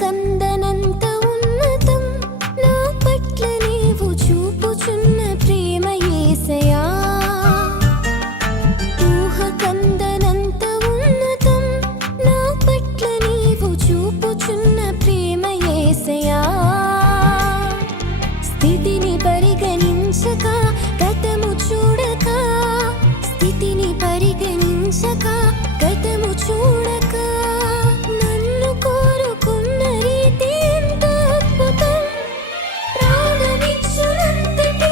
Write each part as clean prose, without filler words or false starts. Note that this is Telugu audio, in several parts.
కందనంత ఉన్నతం నా పట్ల నీవు చూపుచున్న ప్రేమ యేసయ్యా. ఊహ కందనంత ఉన్నతం నా పట్ల నీవు చూపుచున్న ప్రేమ యేసయ్యా. స్థితిని పరిగణించక గతము చూడక, స్థితిని పరిగణించక గతము చూడక నన్ను కోరుకున్న రీతి ఎంత అద్భుతం. ప్రాణమిచ్చునంతటి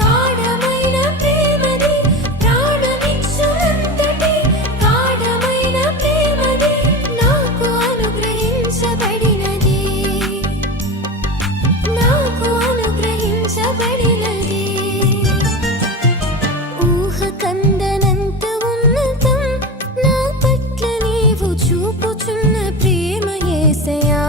గాఢమైన ప్రేమది, ప్రాణమిచ్చునంతటి గాఢమైన ప్రేమది నాకు అనుగ్రహించబడినది, నాకు అనుగ్రహించబడినది. ఊహ కందనంత ఉన్నతం నా పట్ల నీవు చూపుచున్న ప్రేమ యేసయ్యా.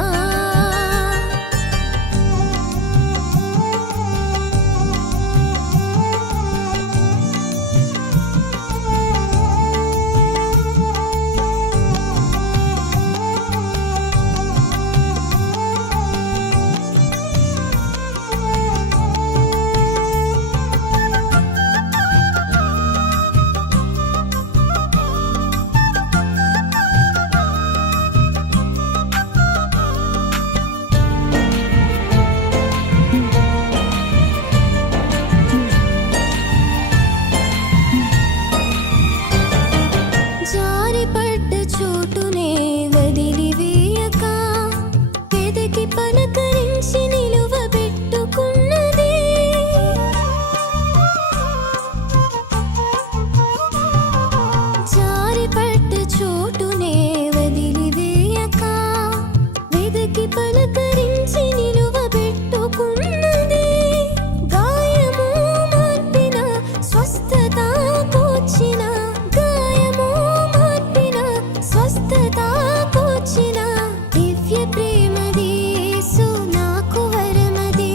జారిపడ్డ చోటునే వదిలివేయక, వెదకి పలకరించి నిలువబెట్టుకున్నది. జారిపడ్డ చోటునే వదిలివేయక, వెదకి పలకరించి నిలువబెట్టుకున్నది. గాయము మార్పిన స్వస్థత కూర్చిన, గాయము మార్పిన స్వస్థత కూర్చిన దివ్య ప్రేమది యేసు నాకు వరమది,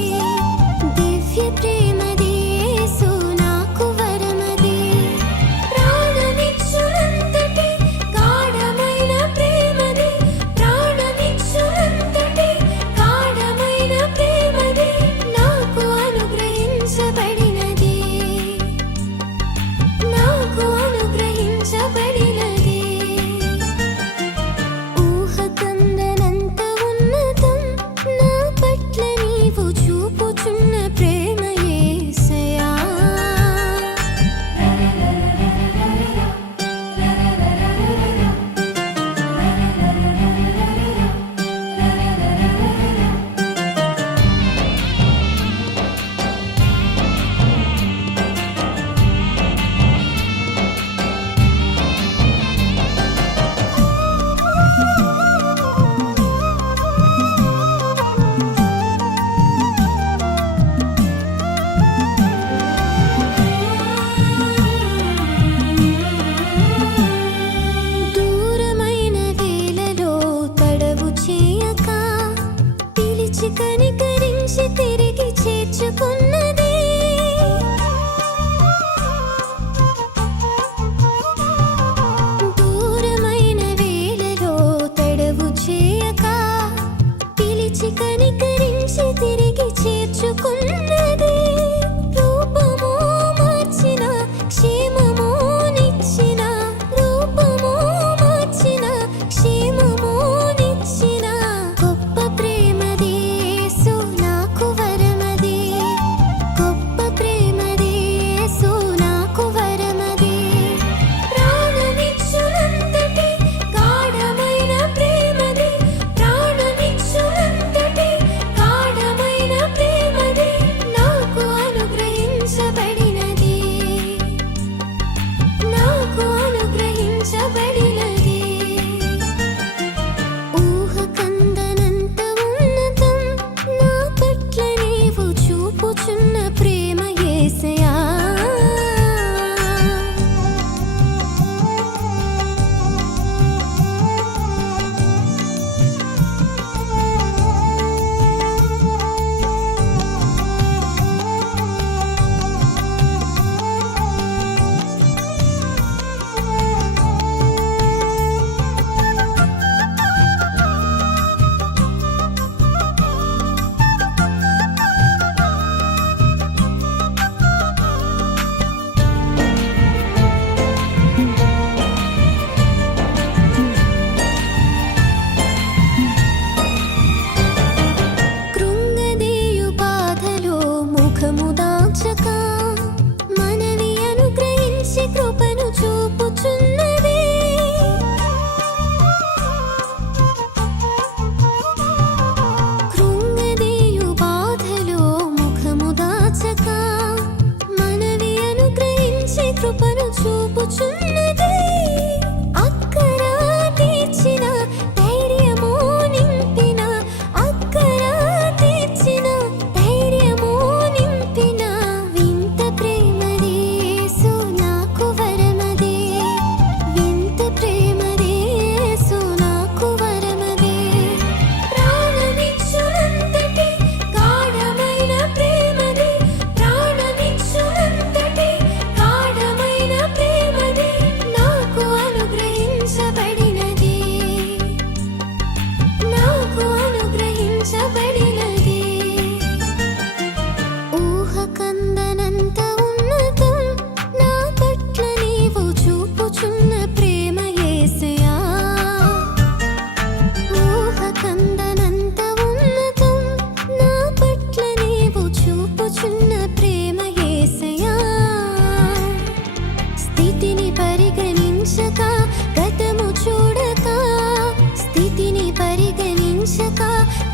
దివ్య ప్రేమది యేసు నాకు వరమది. ప్రాణమిచ్చునంతటి గాఢమైన ప్రేమది, ప్రాణమిచ్చునంతటి గాఢమైన ప్రేమది నాకు అనుగ్రహించబడినది, నాకు అనుగ్రహించబడినది. ఊహ కందనంత ఉన్నతం నా పట్ల నీవు చూపుచున్న ప్రేమ యేసయ్యా. దూరమైన వేళలో తడవు చేయక, పిలిచి కనికరించి తిరిగి చేర్చుకున్నది. దూరమైన వేళలో తడవు చేయక, పిలిచి కనికరించి తిరిగి చేర్చుకున్నది. రూపము మార్చిన క్షేమము నిచ్చిన, రూపము మార్చిన క్షేమము నిచ్చిన గొప్ప ప్రేమది యేసు నాకు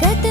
గత